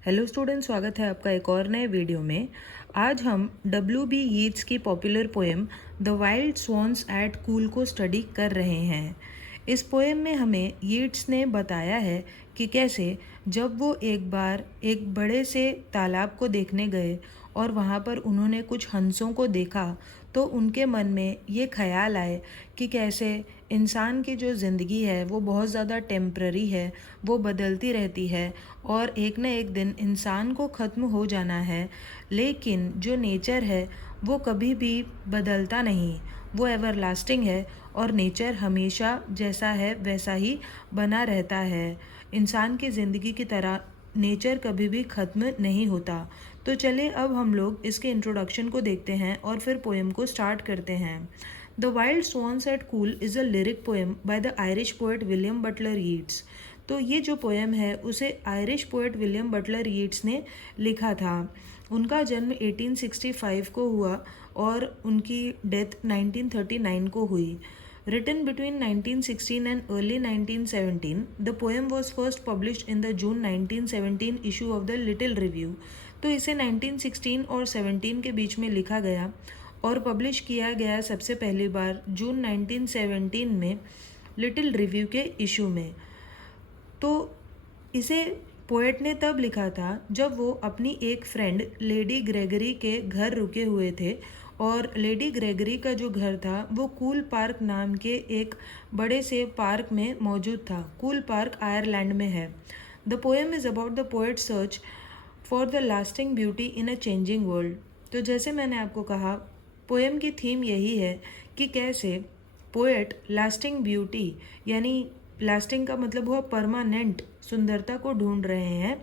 Hello student, स्वागत है आपका एक और नए वीडियो में। आज हम W.B. यीट्स की popular poem the wild swans at Coole को स्टडी कर रहे हैं। इस पोएम में हमें यीट्स ने बताया है कि कैसे जब वो एक बार एक बड़े से तालाब को देखने गए और वहाँ पर उन्होंने कुछ हंसों को देखा तो उनके मन में ये ख्याल आए कि कैसे इंसान की जो ज़िंदगी है वो बहुत ज़्यादा टेम्प्ररी है, वो बदलती रहती है और एक न एक दिन इंसान को ख़त्म हो जाना है। लेकिन जो नेचर है वो कभी भी बदलता नहीं, वो एवरलास्टिंग है और नेचर हमेशा जैसा है वैसा ही बना रहता है। इंसान की ज़िंदगी की तरह नेचर कभी भी ख़त्म नहीं होता। तो चले अब हम लोग इसके इंट्रोडक्शन को देखते हैं और फिर पोएम को स्टार्ट करते हैं। The wild swans at Coole is a lyric poem by the Irish poet William Butler Yeats. तो ये जो पोएम है उसे Irish poet William Butler Yeats ने लिखा था। उनका जन्म 1865 को हुआ और उनकी डेथ 1939 को हुई। Written between 1916 and early 1917, the poem was first published in the June 1917 issue of the Little Review. तो इसे 1916 और 17 के बीच में लिखा गया और पब्लिश किया गया सबसे पहली बार जून 1917 में लिटिल रिव्यू के इशू में। तो इसे पोएट ने तब लिखा था जब वो अपनी एक फ्रेंड लेडी ग्रेगरी के घर रुके हुए थे और लेडी ग्रेगरी का जो घर था वो कूल पार्क नाम के एक बड़े से पार्क में मौजूद था। कूल पार्क आयरलैंड में है। The poem is about the poet search for the lasting beauty in a changing world. तो जैसे मैंने आपको कहा, पोएम की थीम यही है कि कैसे पोएट लास्टिंग ब्यूटी, यानी लास्टिंग का मतलब हुआ परमानेंट सुंदरता को ढूंढ रहे हैं,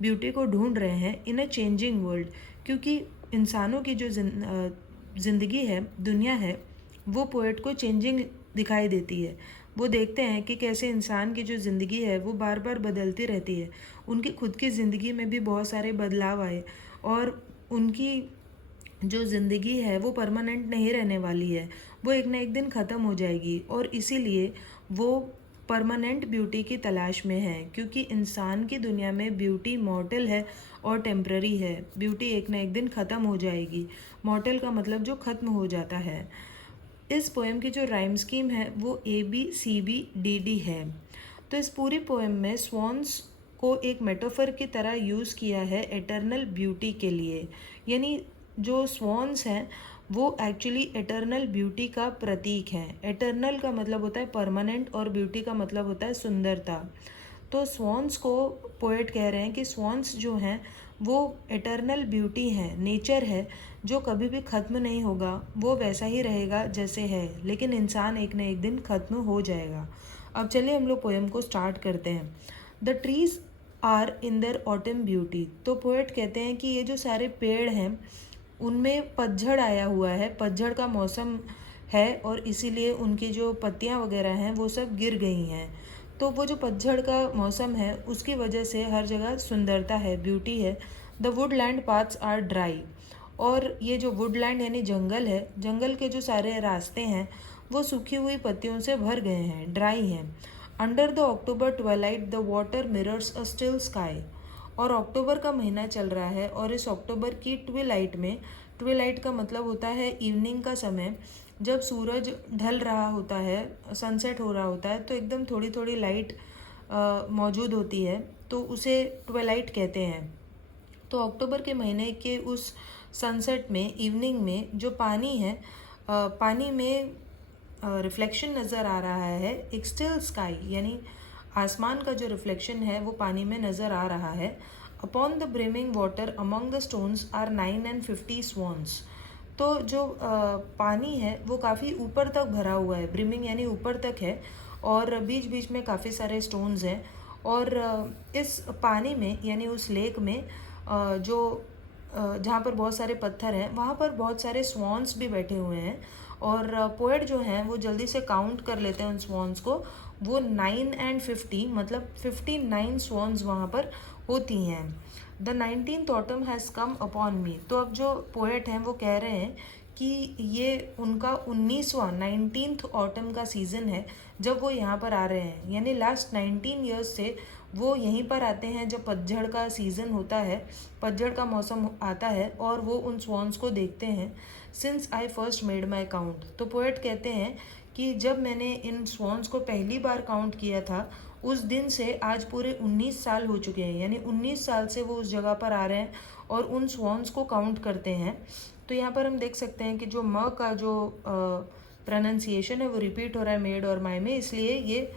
ब्यूटी को ढूंढ रहे हैं इन अ चेंजिंग वर्ल्ड। क्योंकि इंसानों की जो ज़िंदगी है, दुनिया है, वो पोएट को चेंजिंग दिखाई देती है। वो देखते हैं कि कैसे इंसान की जो ज़िंदगी है वो बार बार बदलती रहती है। उनकी खुद की ज़िंदगी में भी बहुत सारे बदलाव आए और उनकी जो ज़िंदगी है वो परमानेंट नहीं रहने वाली है, वो एक ना एक दिन ख़त्म हो जाएगी और इसीलिए वो परमानेंट ब्यूटी की तलाश में है। क्योंकि इंसान की दुनिया में ब्यूटी मॉर्टल है और टेम्प्ररी है। ब्यूटी एक ना एक दिन ख़त्म हो जाएगी। मॉर्टल का मतलब जो ख़त्म हो जाता है। इस पोएम की जो राइम स्कीम है वो ABCBDD है। तो इस पूरी पोएम में स्वॉन्स को एक मेटाफर की तरह यूज़ किया है एटर्नल ब्यूटी के लिए। यानी जो स्वॉन्स हैं वो एक्चुअली एटर्नल ब्यूटी का प्रतीक हैं। एटर्नल का मतलब होता है परमानेंट और ब्यूटी का मतलब होता है सुंदरता। तो स्वॉन्स को पोएट कह रहे हैं कि स्वॉन्स जो हैं वो एटर्नल ब्यूटी हैं, नेचर है जो कभी भी ख़त्म नहीं होगा, वो वैसा ही रहेगा जैसे है, लेकिन इंसान एक न एक दिन ख़त्म हो जाएगा। अब चलिए हम लोग पोएम को स्टार्ट करते हैं। The trees are in their autumn beauty. तो पोएट कहते हैं कि ये जो सारे पेड़ हैं उनमें पतझड़ आया हुआ है, पतझड़ का मौसम है और इसीलिए उनकी जो पत्तियां वगैरह हैं वो सब गिर गई हैं। तो वो जो पतझड़ का मौसम है उसकी वजह से हर जगह सुंदरता है, ब्यूटी है। The woodland paths are dry. और ये जो वुडलैंड यानी जंगल है, जंगल के जो सारे रास्ते हैं वो सूखी हुई पत्तियों से भर गए हैं, ड्राई हैं। Under the October twilight the water mirrors a still sky. और अक्टूबर का महीना चल रहा है और इस अक्टूबर की ट्विलाइट में, ट्विलाइट का मतलब होता है इवनिंग का समय, जब सूरज ढल रहा होता है, सनसेट हो रहा होता है, तो एकदम थोड़ी थोड़ी लाइट मौजूद होती है, तो उसे ट्विलाइट कहते हैं। तो अक्टूबर के महीने के उस सनसेट में, इवनिंग में जो पानी है, पानी में रिफ्लेक्शन नज़र आ रहा है, एक स्टिल स्काई यानी आसमान का जो रिफ्लेक्शन है वो पानी में नज़र आ रहा है। Upon the brimming water among the stones are 9 and 50 swans. तो जो पानी है वो काफ़ी ऊपर तक भरा हुआ है, ब्रिमिंग यानी ऊपर तक है, और बीच बीच में काफ़ी सारे स्टोन्स हैं। और इस पानी में यानी उस लेक में जो जहाँ पर बहुत सारे पत्थर हैं वहाँ पर बहुत सारे स्वॉन्स भी बैठे हुए हैं। और पोएट जो हैं वो जल्दी से काउंट कर लेते हैं उन स्वॉन्स को। वो 9 and 50 मतलब 59 स्वॉन्स वहाँ पर होती हैं। The 19th autumn has come upon मी। तो अब जो पोएट हैं वो कह रहे हैं कि ये उनका 19th ऑटम का सीज़न है जब वो यहाँ पर आ रहे हैं। यानी लास्ट 19 ईयर्स से वो यहीं पर आते हैं जब पतझड़ का सीज़न होता है, पतझड़ का मौसम आता है, और वो उन स्वॉन्स को देखते हैं। Since I first made my count, तो पोएट कहते हैं कि जब मैंने इन स्वॉन्स को पहली बार काउंट किया था, उस दिन से आज पूरे 19 साल हो चुके हैं। यानी 19 साल से वो उस जगह पर आ रहे हैं और उन स्वॉन्स को काउंट करते हैं। तो यहाँ पर हम देख सकते हैं कि जो म का जो प्रोनाउंसिएशन है वो रिपीट हो रहा है मेड और माई में, इसलिए ये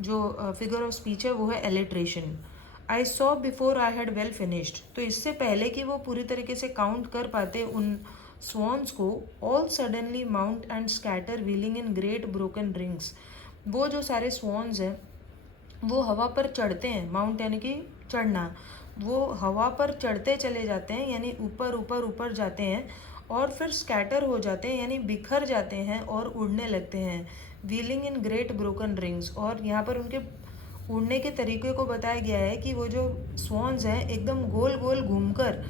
जो फिगर ऑफ स्पीच है वो है alliteration. I saw before I had well finished, तो इससे पहले कि वो पूरी तरीके से काउंट कर पाते उन स्वॉन्स को, all suddenly mount and scatter wheeling in great broken rings, वो जो सारे स्वॉन्स हैं वो हवा पर चढ़ते हैं। माउंट यानी कि चढ़ना, वो हवा पर चढ़ते चले जाते हैं, यानी ऊपर ऊपर ऊपर जाते हैं, और फिर स्कैटर हो जाते हैं, यानी बिखर जाते हैं और उड़ने लगते हैं। Wheeling in great broken rings, और यहाँ पर उनके उड़ने के तरीके को बताया गया है कि वो जो स्वॉन्स हैं एकदम गोल गोल घूमकर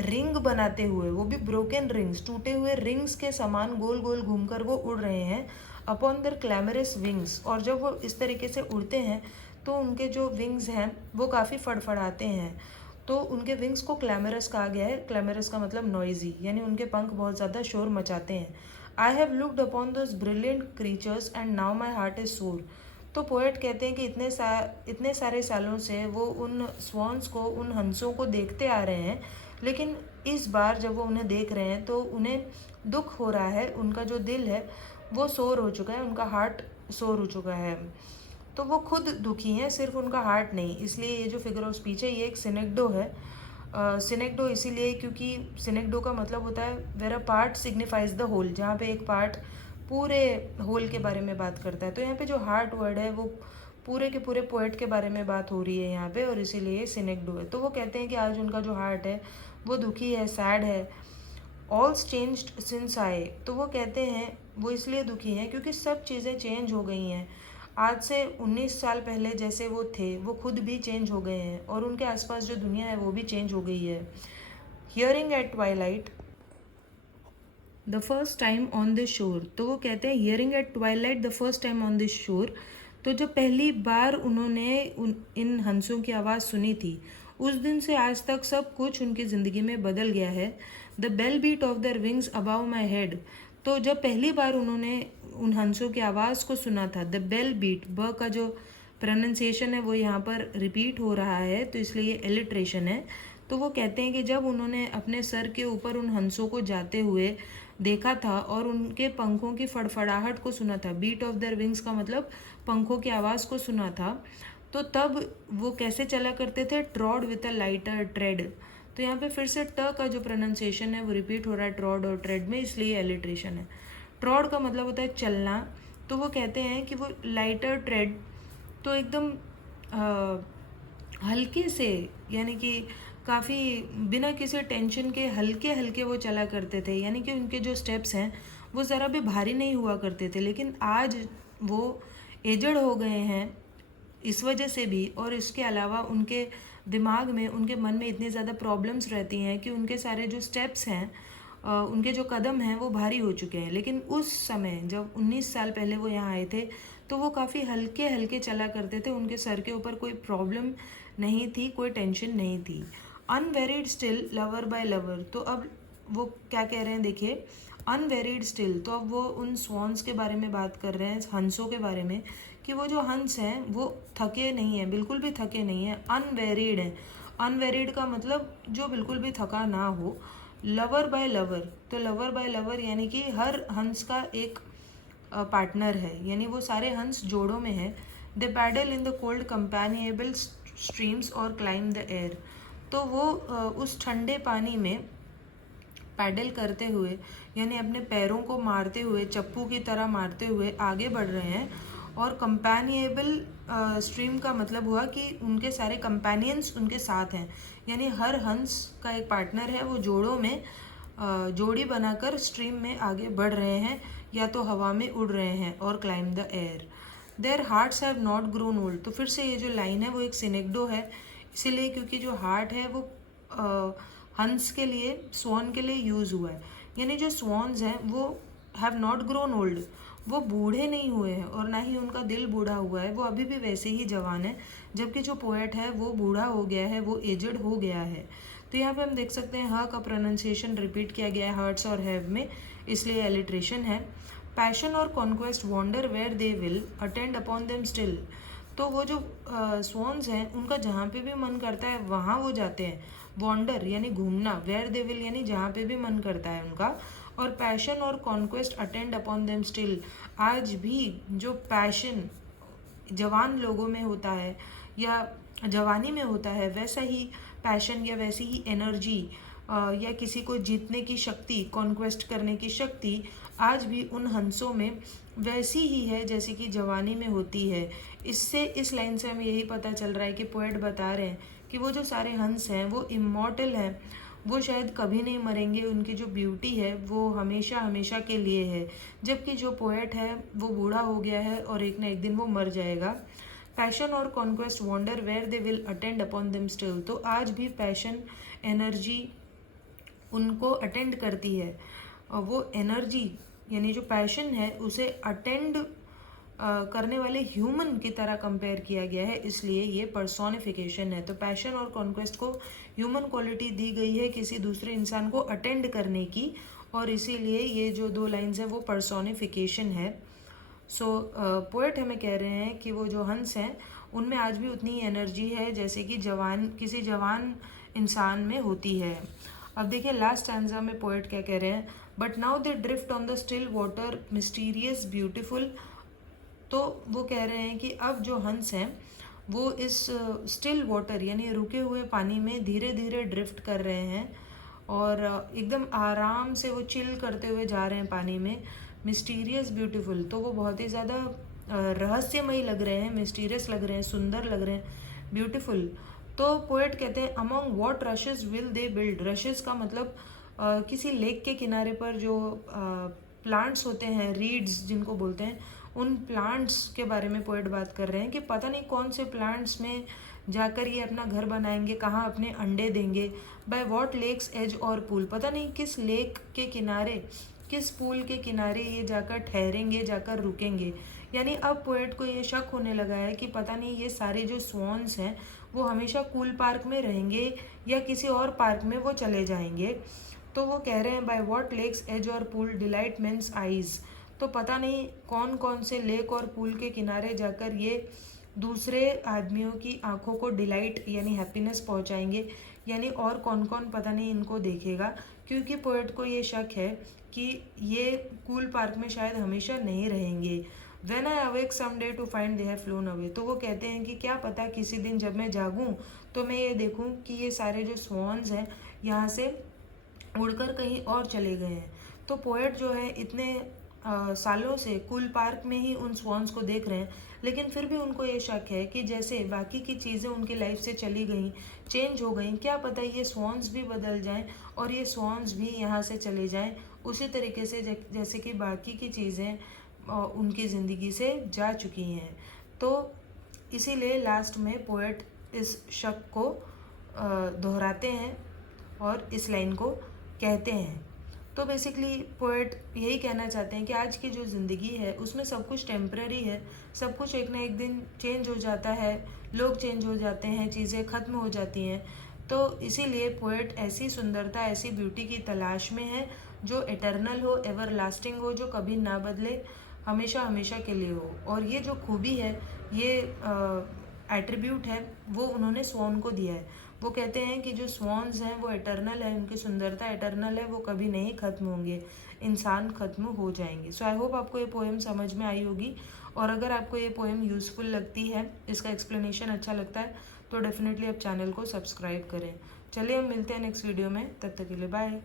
रिंग बनाते हुए, वो भी ब्रोकन रिंग्स, टूटे हुए रिंग्स के समान गोल गोल घूमकर वो उड़ रहे हैं अपॉन देयर क्लैमरस विंग्स। और जब वो इस तरीके से उड़ते हैं तो उनके जो विंग्स हैं वो काफ़ी फड़फड़ाते हैं, तो उनके विंग्स को क्लैमरस कहा गया है। क्लैमरस का मतलब नॉइजी, यानी उनके पंख बहुत ज़्यादा शोर मचाते हैं। I have looked upon those brilliant creatures and now my heart is सोर, तो पोएट कहते हैं कि इतने सारे सालों से वो उन स्वॉन्स को, उन हंसों को देखते आ रहे हैं, लेकिन इस बार जब वो उन्हें देख रहे हैं तो उन्हें दुख हो रहा है, उनका जो दिल है वो सोर हो चुका है, उनका हार्ट सोर हो चुका है। तो वो खुद दुखी हैं, सिर्फ उनका हार्ट नहीं। इसलिए ये जो फिगर ऑफ स्पीच है ये एक सिनेक्डो है। सिनेक्डो इसीलिए क्योंकि सिनेक्डो का मतलब होता है where a part signifies the whole, जहाँ पे एक पार्ट पूरे होल के बारे में बात करता है। तो यहाँ पे जो हार्ट वर्ड है वो पूरे के पूरे पोएट के बारे में बात हो रही है यहाँ पे, और इसीलिए सिनेक्डो है। तो वो कहते हैं कि आज उनका जो हार्ट है वो दुखी है, सैड है। ऑल्स चेंज्ड सिंस आई, तो वो कहते हैं वो इसलिए दुखी हैं क्योंकि सब चीज़ें चेंज हो गई हैं। आज से 19 साल पहले जैसे वो थे वो खुद भी चेंज हो गए हैं, और उनके आसपास जो दुनिया है वो भी चेंज हो गई है। Hearing at twilight the first time on this shore, तो वो कहते हैं hearing at twilight the first time on this shore, तो जब पहली बार उन्होंने इन हंसों की आवाज़ सुनी थी, उस दिन से आज तक सब कुछ उनकी ज़िंदगी में बदल गया है। The bell beat of their wings above my head, तो जब पहली बार उन्होंने उन हंसों की आवाज़ को सुना था, द बेल बीट, ब का जो प्रोनाउंसिएशन है वो यहाँ पर रिपीट हो रहा है, तो इसलिए ये एलिट्रेशन है। तो वो कहते हैं कि जब उन्होंने अपने सर के ऊपर उन हंसों को जाते हुए देखा था और उनके पंखों की फड़फड़ाहट को सुना था, बीट ऑफ देयर विंग्स का मतलब पंखों की आवाज़ को सुना था, तो तब वो कैसे चला करते थे, ट्रॉड विथ अ लाइटर ट्रेड। तो यहाँ पे फिर से ट का जो प्रोनाउंसिएशन है वो रिपीट हो रहा है ट्रॉड और ट्रेड में, इसलिए एलिट्रेशन है। ट्रॉड का मतलब होता है चलना, तो वो कहते हैं कि वो लाइटर ट्रेड, तो एकदम हल्के से, यानी कि काफ़ी बिना किसी टेंशन के हल्के हल्के वो चला करते थे, यानी कि उनके जो स्टेप्स हैं वो ज़रा भी भारी नहीं हुआ करते थे। लेकिन आज वो एजड हो गए हैं इस वजह से भी, और इसके अलावा उनके दिमाग में, उनके मन में इतनी ज़्यादा प्रॉब्लम्स रहती हैं कि उनके सारे जो स्टेप्स हैं, उनके जो कदम हैं वो भारी हो चुके हैं। लेकिन उस समय जब 19 साल पहले वो यहाँ आए थे तो वो काफ़ी हल्के हल्के चला करते थे, उनके सर के ऊपर कोई प्रॉब्लम नहीं थी, कोई टेंशन नहीं थी। Unwearied still lover by lover, तो अब वो क्या कह रहे हैं देखिए, अनवेरिड स्टिल, तो अब वो उन स्वॉन्स के बारे में बात कर रहे हैं, हंसों के बारे में, कि वो जो हंस हैं वो थके नहीं हैं, बिल्कुल भी थके नहीं हैं, अनवेरिड हैं। अनवेरिड का मतलब जो बिल्कुल भी थका ना हो। लवर बाय लवर, तो लवर बाय लवर यानी कि हर हंस का एक पार्टनर है, यानी वो सारे हंस जोड़ों में हैं। They paddle in the cold companionable streams और क्लाइम द एयर, तो वो उस ठंडे पानी में पैडल करते हुए, यानी अपने पैरों को मारते हुए, चप्पू की तरह मारते हुए आगे बढ़ रहे हैं। और कंपेनिएबल स्ट्रीम का मतलब हुआ कि उनके सारे कंपेनियंस उनके साथ हैं, यानी हर हंस का एक पार्टनर है, वो जोड़ों में जोड़ी बनाकर स्ट्रीम में आगे बढ़ रहे हैं या तो हवा में उड़ रहे हैं। और climb the air, there hearts have not grown old, तो फिर से ये जो लाइन है वो एक सिनेक्डो है, इसीलिए क्योंकि जो हार्ट है वो हंस के लिए, स्वॉन के लिए यूज़ हुआ है, यानी जो स्वॉन्स हैं वो हैव नॉट ग्रोन ओल्ड, वो बूढ़े नहीं हुए हैं और ना ही उनका दिल बूढ़ा हुआ है, वो अभी भी वैसे ही जवान है जबकि जो पोएट है वो बूढ़ा हो गया है, वो एजड हो गया है। तो यहाँ पे हम देख सकते हैं ह का प्रोनाउंसिएशन रिपीट किया गया है हर्ट्स और हैव में, इसलिए एलिट्रेशन है। पैशन और conquest wander where they will attend upon them still. तो वो जो स्वॉन्स हैं उनका जहाँ पे भी मन करता है वहाँ वो जाते हैं। वॉन्डर यानी घूमना, वेयर दे विल यानी जहाँ पे भी मन करता है उनका। और पैशन और conquest attend upon them still, आज भी जो पैशन जवान लोगों में होता है या जवानी में होता है, वैसा ही पैशन या वैसी ही एनर्जी या किसी को जीतने की शक्ति, कॉन्क्वेस्ट करने की शक्ति आज भी उन हंसों में वैसी ही है जैसी कि जवानी में होती है। इससे इस लाइन से हमें यही पता चल रहा है कि पोएट बता रहे हैं कि वो जो सारे हंस हैं वो इमॉर्टल हैं, वो शायद कभी नहीं मरेंगे, उनकी जो ब्यूटी है वो हमेशा हमेशा के लिए है। जबकि जो पोएट है वो बूढ़ा हो गया है और एक ना एक दिन वो मर जाएगा। पैशन और conquest wander where they will attend upon them still. तो आज भी पैशन, एनर्जी उनको अटेंड करती है। और वो एनर्जी यानी जो पैशन है उसे अटेंड करने वाले ह्यूमन की तरह कंपेयर किया गया है, इसलिए ये पर्सोनिफिकेशन है। तो पैशन और कॉन्क्वेस्ट को ह्यूमन क्वालिटी दी गई है किसी दूसरे इंसान को अटेंड करने की, और इसीलिए ये जो दो लाइंस हैं वो पर्सोनिफिकेशन है। सो पोएट हमें कह रहे हैं कि वो जो हंस हैं उनमें आज भी उतनी ही एनर्जी है जैसे कि किसी जवान इंसान में होती है। अब देखिए लास्ट स्टैंजा में पोएट क्या कह रहे हैं, but now they drift on the still water mysterious beautiful. तो वो कह रहे हैं कि अब जो हंस हैं वो इस स्टिल वाटर यानी रुके हुए पानी में धीरे धीरे ड्रिफ्ट कर रहे हैं और एकदम आराम से वो चिल करते हुए जा रहे हैं पानी में। मिस्टीरियस ब्यूटीफुल, तो वो बहुत ही ज़्यादा रहस्यमयी लग रहे हैं, मिस्टीरियस लग रहे हैं, सुंदर लग रहे हैं, ब्यूटीफुल। तो पोएट कहते हैं among what rashes will they build. Rashes का मतलब किसी लेक के किनारे पर जो प्लांट्स होते हैं, रीड्स जिनको बोलते हैं, उन प्लांट्स के बारे में पोएट बात कर रहे हैं कि पता नहीं कौन से प्लांट्स में जाकर ये अपना घर बनाएंगे, कहाँ अपने अंडे देंगे। बाय व्हाट लेक्स एज और पूल, पता नहीं किस लेक के किनारे, किस पूल के किनारे ये जाकर ठहरेंगे, जाकर रुकेंगे। यानी अब पोएट को ये शक होने लगा है कि पता नहीं ये सारे जो स्वॉन्स हैं वो हमेशा कूल पार्क में रहेंगे या किसी और पार्क में वो चले जाएंगे। तो वो कह रहे हैं बाय व्हाट लेक्स एज और पूल डिलाइट मेंस आईज। तो पता नहीं कौन कौन से लेक और पूल के किनारे जाकर ये दूसरे आदमियों की आंखों को डिलाइट यानी हैप्पीनेस पहुंचाएंगे, यानी और कौन कौन पता नहीं इनको देखेगा। क्योंकि पोएट को ये शक है कि ये कूल पार्क में शायद हमेशा नहीं रहेंगे। When I awake someday to find they have flown away, तो वो कहते हैं कि क्या पता किसी दिन जब मैं जागूं तो मैं ये देखूं कि ये सारे जो स्वॉन्स हैं यहाँ से उड़कर कहीं और चले गए हैं। तो पोएट जो है इतने सालों से कूल पार्क में ही उन स्वॉन्स को देख रहे हैं, लेकिन फिर भी उनको ये शक है कि जैसे बाकी की चीज़ें उनकी लाइफ से चली गई, चेंज हो गई, क्या पता ये स्वॉन्स भी बदल जाएं और ये स्वॉन्स भी यहाँ से चले जाएं उसी तरीके से जैसे कि बाकी की चीज़ें उनकी ज़िंदगी से जा चुकी हैं। तो इसीलिए लास्ट में पोएट इस शक को दोहराते हैं और इस लाइन को कहते हैं। तो बेसिकली पोएट यही कहना चाहते हैं कि आज की जो ज़िंदगी है उसमें सब कुछ टेम्पररी है, सब कुछ एक ना एक दिन चेंज हो जाता है, लोग चेंज हो जाते हैं, चीज़ें ख़त्म हो जाती हैं। तो इसीलिए पोएट ऐसी सुंदरता, ऐसी ब्यूटी की तलाश में है जो एटर्नल हो, एवर लास्टिंग हो, जो कभी ना बदले, हमेशा हमेशा के लिए हो। और ये जो खूबी है, ये एट्रीब्यूट है, वो उन्होंने स्वॉन को दिया है। वो कहते हैं कि जो स्वॉन्स हैं वो एटर्नल है, उनकी सुंदरता एटर्नल है, वो कभी नहीं ख़त्म होंगे, इंसान ख़त्म हो जाएंगे। सो आई होप आपको ये पोएम समझ में आई होगी, और अगर आपको ये पोएम यूज़फुल लगती है, इसका एक्सप्लेनेशन अच्छा लगता है, तो डेफिनेटली आप चैनल को सब्सक्राइब करें। चलिए हम मिलते हैं नेक्स्ट वीडियो में, तब तक के लिए बाय।